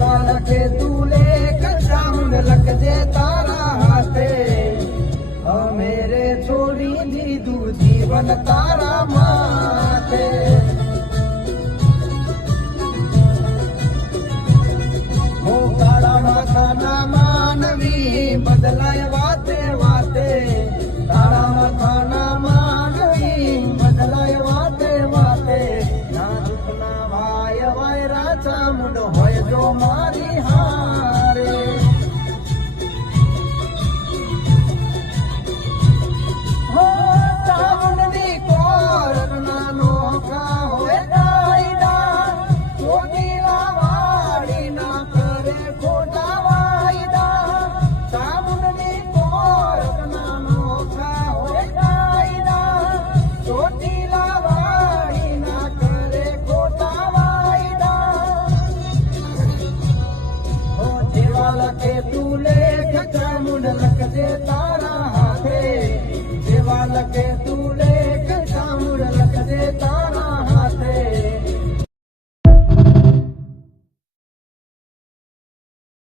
જેવા લખે તું લેખ ચામુંડ લખજે તારા હાથે અમે રે છોડી દીધું જીવન તારા માથે હો કાળા માથાના માનવી બદલાય વાતે વાતે કાળા માથાના માનવી બદલાય વાતે વાતે ના દુખના ભાઈ વાયરા ચામુંડ હોય જો મારી હારે હો ચામુંડની કોરક નાનો કા હોય દાયડા ચોટીલા વાળી ના કરે ખોટા વાયદા ચામુંડની કોરક નાનો કા હોય દાયડા ચોટીલા વાળી ના કરે ખોટા વાયદા હો જેવા લખે તું લેખ ચામુંડ લખજે તારા હાથે જેવા લખે તું લેખ